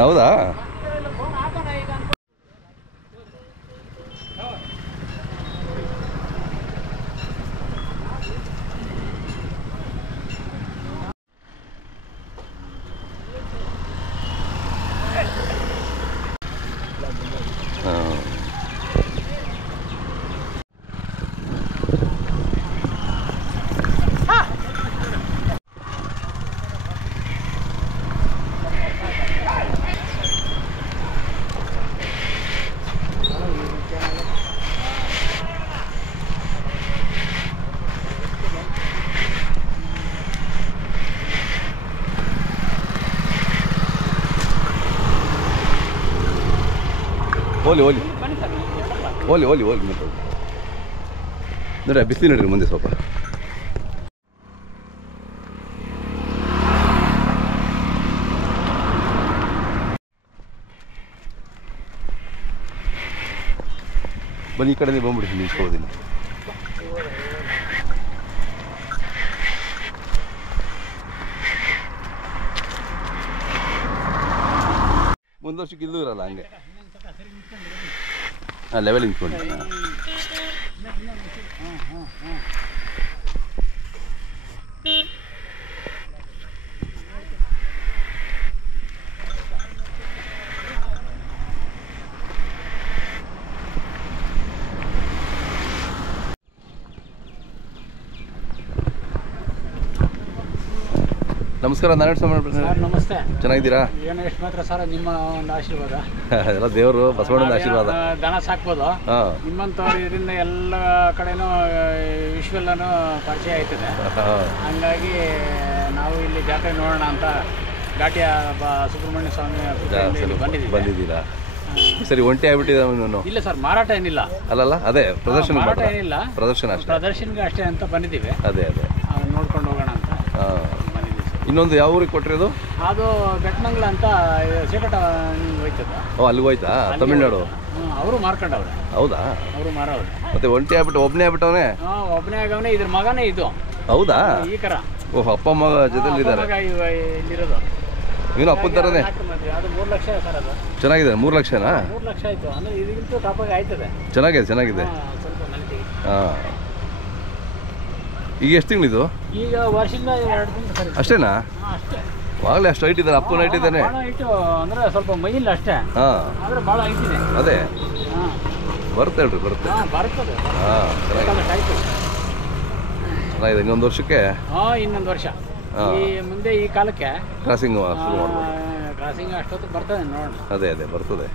ಹೌದಾ? ಓಲಿ ಓಲಿ ಓಲಿ ಓಲಿ ಓಲಿ ಮತ್ತೆ ನೋಡಿ ಬಿಸಿಲು ನೋಡ್ರಿ ಮುಂದೆ ಸ್ವಲ್ಪ. ಬನ್ನಿ ಈ ಕಡೆ ಬಂದ್ಬಿಡ್ತೀನಿ ನಿಲ್ಸ್ಕೊಳ್ಳೋದಿಲ್ಲ. ಮುಂದೆ ವರ್ಷಕ್ಕೆ ಇಲ್ಲೂ ಇರಲ್ಲ ಹಂಗೆ ಲೆವೆಲ್ ನಿಂತ್ಕೊಂಡು. ನಮಸ್ಕಾರ, ನಾರಾಯಣ ಸ್ವಾಮಿ. ನಮಸ್ತೆ. ಚೆನ್ನಾಗಿದ್ದೀರಾ? ಏನು ಎಷ್ಟು ಮಾತ್ರ ಸರ್ ನಿಮ್ಮ ಒಂದು ಆಶೀರ್ವಾದ. ಎಲ್ಲ ದೇವರು ಬಸವಣ್ಣನ ಆಶೀರ್ವಾದ. ದನ ಸಾಕ್ಬೋದು. ನಿಮ್ಮಂಥವ್ರು ಇದರಿಂದ ಎಲ್ಲ ಕಡೆನೂ ವಿಶ್ವೆಲ್ಲನೂ ಪರಿಚಯ ಆಯ್ತದೆ. ಹಂಗಾಗಿ ನಾವು ಇಲ್ಲಿ ಜಾತ್ರೆ ನೋಡೋಣ ಅಂತ ಘಾಟಿಯ ಸುಬ್ರಹ್ಮಣ್ಯ ಸ್ವಾಮಿ ಬಂದಿದ್ದೀರಾ? ಸರಿ, ಒಂಟಿ ಆಗ್ಬಿಟ್ಟಿದೆ ಅವನು? ಇಲ್ಲ ಸರ್, ಮಾರಾಟ ಏನಿಲ್ಲ. ಅಲ್ಲಲ್ಲ, ಅದೇ ಪ್ರದರ್ಶನ. ಮಾರಾಟ ಏನಿಲ್ಲ, ಪ್ರದರ್ಶನಕ್ಕೆ ಅಷ್ಟೇ ಅಂತ ಬಂದಿದ್ದೀವಿ. ಅದೇ ನೋಡ್ಕೊಂಡು ಹೋಗೋಣ ಅಂತ. ಇನ್ನೊಂದು ಯಾವ ಊರಿಗೆ ಕೊಟ್ಟಿರೋದು? ಅದು ಬೆಟ್ಮಂಗ್ಲ ಅಂತ ಸೇಕಟ ಹೋಯ್ತದ. ಅಲ್ಲಿಗೆ ಹೋಯ್ತಾ? ತಮಿಳ್ನಾಡು. ಅವರು ಮಾರ್ಕೊಂಡವ್ರೆ. ಹೌದಾ? ಅವರು ಮಾರವ್ರೆ. ಮತ್ತೆ ಒಂಟಿ ಆಗ್ಬಿಟ್ಟು ಒಬ್ಬನೇ ಆಗ್ಬಿಟ್ಟವನೇ? ಒಬ್ಬನೇ ಆಗವನೇ. ಇದ್ರ ಮಗನೇ ಇದು. ಹೌದಾ? ಈ ಕರ. ಓಹ್, ಅಪ್ಪ ಮಗ ಜೊತೆಲಿ ಇದ್ದಾರೆ. ಇಲ್ಲಿರೋದು ನೀನು ಅಪ್ಪನ ಥರನೇ. ಅದು 3 ಲಕ್ಷ ಸರ್. ಅದು ಚೆನ್ನಾಗಿದೆ. 3 ಲಕ್ಷನಾ? 3 ಲಕ್ಷ ಆಯ್ತು. ಅಂದ್ರೆ ಇದಕ್ಕಿಂತ ಟಾಪಾಗಿ ಆಯ್ತದೆ. ಚೆನ್ನಾಗಿದೆ. ಸ್ವಲ್ಪ ನಲ್ಟಿ. ಈಗ ಎಷ್ಟು ತಿಂಗಳಿದು? ಈಗ ವರ್ಷದಿಂದ 2 ತಿಂಗಳು ಸರಿ. ಅಷ್ಟೇನಾ? ಅಷ್ಟೇ. ಆಗಲೇ ಅಷ್ಟು ಹೈಟ್ ಇದ್ದಾನೆ, ಅಪ್ಪನ ಹೈಟ್ ಇದ್ದಾನೆ. ಭಾಳ ಹೈಟು ಅಂದ್ರೆ ಸ್ವಲ್ಪ ಮೈಯಿಲ್ಲ ಅಷ್ಟೇ. ಆದರೆ ಭಾಳ ಹೈಟ್ ಇದೆ. ಅದೇ ಬರುತ್ತೆ ಹೇಳ್ರಿ, ಬರುತ್ತೆ. ಬರ್ತದೆ. ಚೆನ್ನಾಗಿದೆ. ಇನ್ನೊಂದು ವರ್ಷಕ್ಕೆ? ಇನ್ನೊಂದು ವರ್ಷ. ಈ ಮುಂದೆ ಈ ಕಾಲಕ್ಕೆ ಕ್ರಾಸಿಂಗ್ ಶುರು ಮಾಡ್ಬೋದು. ಕ್ರಾಸಿಂಗ್ ಅಷ್ಟೊತ್ತು ಬರ್ತದೆ, ನೋಡೋಣ. ಅದೇ ಬರ್ತದೆ.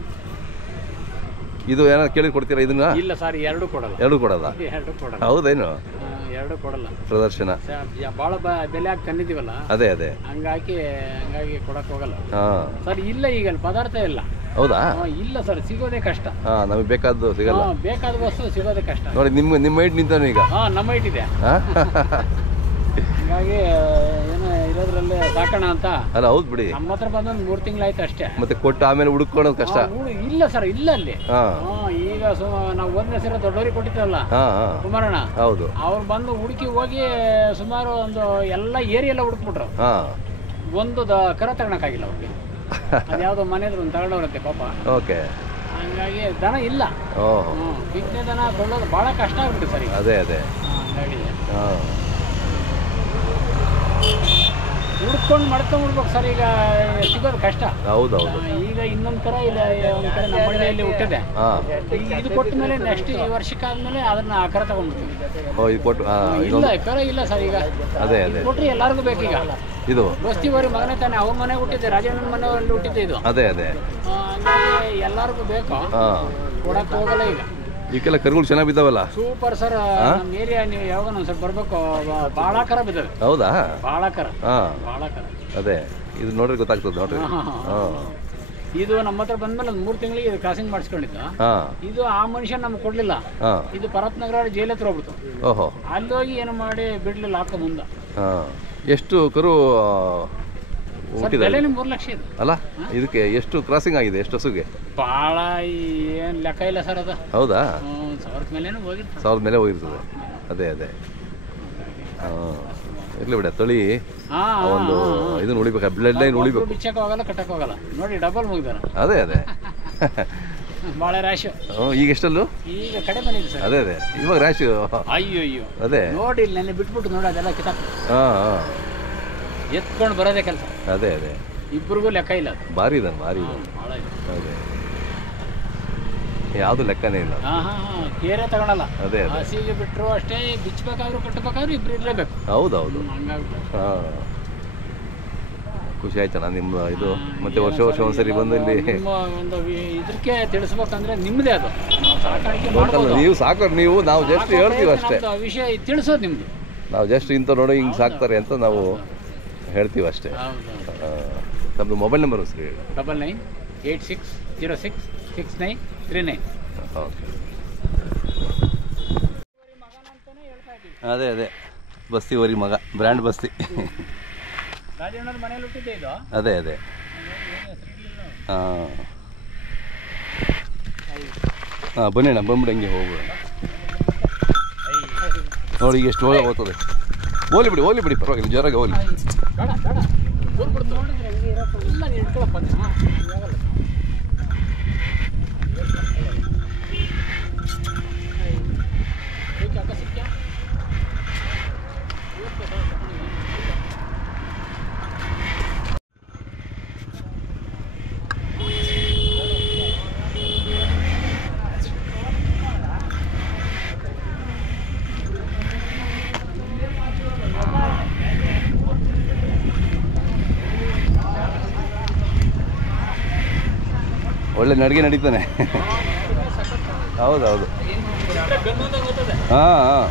ಇದು ಏನಾದ್ರು ಕೇಳಿ ಕೊಡ್ತೀರಾ ಇದನ್ನ? ಇಲ್ಲ ಸರ್, 2 ಕೊಡಲ್ಲ. 2 ಕೊಡಲ್ಲ? 2 ಕೊಡಲ್ಲ. ಹೌದೇನು? 2 ಕೊಡಲ್ಲ. ಪ್ರದರ್ಶನ ಭಾಳ ಬೆಲೆ ಹಾಕಿ ತಂದಿದ್ದೀವಲ್ಲ. ಅದೇ ಹಂಗಾಗಿ ಕೊಡಕ್ ಹೋಗಲ್ಲ ಸರ್. ಇಲ್ಲ, ಈಗ ಪದಾರ್ಥ ಇಲ್ಲ. ಹೌದಾ? ಇಲ್ಲ ಸರ್, ಸಿಗೋದೇ ಕಷ್ಟ. ನಮಗೆ ಬೇಕಾದ್ದು ಸಿಗಲ್ಲ. ಬೇಕಾದ ವಸ್ತು ಸಿಗೋದೇ ಕಷ್ಟ. ನೋಡಿ, ನಿಮ್ಮ ಹೈಟ್ ನಿಂತಾನೆ ಈಗ. ನಮ್ಮ ಹೈಟ್ ಇದೆ. ಹಂಗಾಗಿ ಏನೋ ಇರೋದ್ರಲ್ಲೇ ಸಾಕೋಣ ಅಂತ. ಅಲ್ಲ, ಹೌದು ಬಿಡಿ. ನಮ್ಮ ಹತ್ರ ಬಂದೊಂದು 3 ತಿಂಗಳಾಯ್ತು ಅಷ್ಟೇ. ಮತ್ತೆ ಕೊಟ್ಟು ಆಮೇಲೆ ಹುಡುಕೊಳ್ಳೋದು ಕಷ್ಟ. ಇಲ್ಲ ಸರ್, ಇಲ್ಲ ಅಲ್ಲಿ. ಈಗ ನಾವು 1ನೇ ಸಲ ದೊಡ್ಡವರಿಗೆ ಕೊಟ್ಟಿದ್ದಲ್ಲ ಕುಮಾರಣ್ಣ. ಹೌದು. ಅವ್ರು ಬಂದು ಹುಡುಕಿ ಹೋಗಿ ಸುಮಾರು ಒಂದು ಎಲ್ಲ ಏರಿಯೆಲ್ಲ ಹುಡುಕ್ಬಿಟ್ರು. ಒಂದು ಕರ ತಗೊಳಕ್ಕಾಗಿಲ್ಲ ಅವ್ರಿಗೆ. ಅದ್ಯಾವುದೋ ಮನೆಯದ್ರ ಒಂದು ತಗೊಂಡವ್ರಂತೆ ಪಾಪ. ಓಕೆ. ಹಂಗಾಗಿ ದನ ಇಲ್ಲ. ಬಿತ್ತನೆ ದನ ಕೊಳ್ಳೋದು ಭಾಳ ಕಷ್ಟ ಆಗ್ಬಿಟ್ಟು ಸರ್. ಅದೇ ಹಂಗಾಗಿದೆ. ಹುಡ್ಕೊಂಡು ಮಾಡ್ಕೊಂಡ್ಬಿಡ್ಬೇಕು ಸರ್. ಈಗ ಸಿಗೋದು ಕಷ್ಟ. ಹೌದೌದು. ಈಗ ಇನ್ನೊಂದು ಕರ ಇಲ್ಲ, ಒಂದು ಕಡೆ ನಮ್ಮ ಹಳ್ಳಿಯಲ್ಲಿ ಹುಟ್ಟಿದೆ. ಇದು ಕೊಟ್ಟ ಮೇಲೆ ನೆಕ್ಸ್ಟ್ ಈ ವರ್ಷಕ್ಕಾದ್ಮೇಲೆ ಅದನ್ನ ಆ ಕರ ತಗೊಂಡ್ಬಿಡ್ತೀವಿ. ಇಲ್ಲ, ಕರ ಇಲ್ಲ ಸರ್ ಈಗ. ಅದೇ ಕೊಟ್ರೆ ಎಲ್ಲರಿಗೂ ಬೇಕೀಗ. ಇದು ಬಸ್ತಿವರಿ ಮಗನೇ ತಾನೆ, ಅವನ ಮನೆ ಹುಟ್ಟಿದ್ದೆ, ರಾಜಣ್ಣನ ಮನೆಯಲ್ಲಿ ಹುಟ್ಟಿದ್ದೆ ಇದು. ಅದೇ ಹಂಗಾಗಿ ಎಲ್ಲರಿಗೂ ಬೇಕು. ಕೊಡಕ್ಕೆ ಹೋಗಲ್ಲ ಈಗ. ಈಗೆಲ್ಲ ಕರುಗಳು ಚೆನ್ನಾಗಿ ಬಿದ್ದಾವಲ್ಲ? Super sir. ನಮ್ಮ ಏರಿಯಾ ನೀವು ಯಾವಾಗ ಒಂದ್ಸಲ ಬರ್ಬೇಕು. ಭಾಳ ಕರ ಬಿದ್ದಾವೆ. ಹೌದಾ? ಭಾಳ ಕರ. ಅದೇ ಇದು ನೋಡ್ರಿ ಗೊತ್ತಾಗ್ತದೆ ನೋಡ್ರಿ. ಇದು ನಮ್ಮ ಹತ್ರ ಬಂದ್ಮೇಲೆ ಒಂದು 3 ತಿಂಗಳಿಗೆ ಇದು ಕ್ರಾಸಿಂಗ್ ಮಾಡಿಸ್ಕೊಂಡಿದ್ದು. ಇದು ಆ ಮನುಷ್ಯ ನಮ್ಗೆ ಕೊಡ್ಲಿಲ್ಲ. ಇದು ಪರತ್ನಗರ ಜೈಲ್ ಹತ್ರ ಹೋಗ್ಬಿಡ್ತು. ಓಹೋ. ಅಲ್ಲಿ ಹೋಗಿ ಏನು ಮಾಡಿ ಬಿಡ್ಲಿಲ್ಲ, ಹಾಕೋ ಮುಂದೆ. ಎಷ್ಟು ಕರು ಹುಟ್ಟಿದೆ? 3 ಲಕ್ಷ ಇದೆ ಅಲ್ಲ. ಇದಕ್ಕೆ ಎಷ್ಟು ಕ್ರಾಸಿಂಗ್ ಆಗಿದೆ? ಎಷ್ಟು ಹಸುಗೆ? ಭಾಳ ಏನು ಲೆಕ್ಕ ಇಲ್ಲ ಸರ್ ಅದು. ಹೌದಾ? 1000 ಮೇಲೆ ಹೋಗಿರ್ತದೆ. 1000 ಮೇಲೆ ಹೋಗಿರ್ತದೆ. ಅದೇ ಇರ್ಲಿ ಬಿಡ ತೊಳಿ ಒಂದು ಇದನ್ನ ಉಳಿಬೇಕು, ಬ್ಲಡ್ ಲೈನ್ ಉಳಿಬೇಕು. ಬಿಚ್ಚಕ್ಕೆ ಹೋಗಲ್ಲ, ಕಟ್ಟಕ್ಕೆ ಹೋಗಲ್ಲ. ನೋಡಿ ಡಬಲ್ ಮುಗಿದಾರ. ಅದೇ ಅದೇ ಭಾಳ ರ್ಯಾಶ್. ಈಗ ಎಷ್ಟಲ್ಲೂ? ಈಗ ಕಡೆ ಬಂದಿದೆ ಸರ್. ಅದೇ ಅದೇ ಇವಾಗ ರ್ಯಾಶ್. ಅಯ್ಯೋ ಅದೇ ನೋಡಿ ಇಲ್ಲಿ ನೆನ್ನೆ ಬಿಟ್ಬಿಟ್ಟು ನೋಡಿ ಅದೆಲ್ಲ ಕಿತಾಕ ಎತ್ಕೊಂಡು ಬರೋದೇ ಕೆಲಸ. ಅದೇ ಅದೇ ಇಬ್ಬರಿಗೂ ಲೆಕ್ಕ ಇಲ್ಲ. ಭಾರಿ ಇದಾನೆ, ಭಾರಿ ಇದೆ. ಅದೇ ಯಾವುದು ಲೆಕ್ಕನೇ ಇಲ್ಲ. ಕೇರೆ ತಗೊಳಲ್ಲ. ಅದೇ ಹಸಿಗೆ ಬಿಟ್ಟರು ಅಷ್ಟೇ, ಬಿಚ್ಚಬೇಕಾದ್ರೂ ಕಟ್ಟಬೇಕಾದ್ರೂ ಇಬ್ರು ಇರಲೇಬೇಕು. ಹೌದೌದು. ಖುಷಿ ಆಯ್ತಣ್ಣ ನಿಮ್ಮ ಇದು. ಮತ್ತೆ ವರ್ಷ ವರ್ಷ ಒಂದ್ಸರಿ ಬಂದು ಇಲ್ಲಿ ಒಂದು ಇದಕ್ಕೆ ತಿಳಿಸ್ಬೇಕಂದ್ರೆ ನಿಮ್ಮದೇ ಅದು. ಸಾಕಾಣಿಕೆ ನೀವು ಸಾಕೋರು, ನೀವು ನಾವು ಜಸ್ಟ್ ಹೇಳ್ತೀವಿ ಅಷ್ಟೇ. ವಿಷಯ ತಿಳಿಸೋದು ನಿಮ್ದು. ನಾವು ಜಸ್ಟ್ ಇಂಥ ನೋಡಿ ಹಿಂಗೆ ಸಾಕ್ತಾರೆ ಅಂತ ನಾವು ಹೇಳ್ತೀವಿ ಅಷ್ಟೇ. ನಮ್ಮದು ಮೊಬೈಲ್ ನಂಬರ್ ಸರಿ ಹೇಳಿ. 9986066939. ಓಕೆ. ಅದೇ ಅದೇ ಬಸ್ತಿ ವರಿ ಮಗ, ಬ್ರ್ಯಾಂಡ್ ಬಸ್ತಿ. ಅದೇ ಅದೇ ಬನ್ನಿ ಅಣ್ಣ, ಬಂದ್ಬಿಡು ಹಂಗೆ ಹೋಗ್ಬಿಡ. ನೋಡಿ ಈಗ ಎಷ್ಟು ಹೋಗ್ತದೆ. ಹೋಗ್ಲಿ ಬಿಡಿ ಪರವಾಗಿಲ್ಲ, ಜೋರಾಗಿ ಹೋಗ್ಲಿ. ಒಳ್ಳೆ ನಡಿಗೆ ನಡೀತಾನೆ. ಹೌದೌದು. ಹಾಂ ಹಾಂ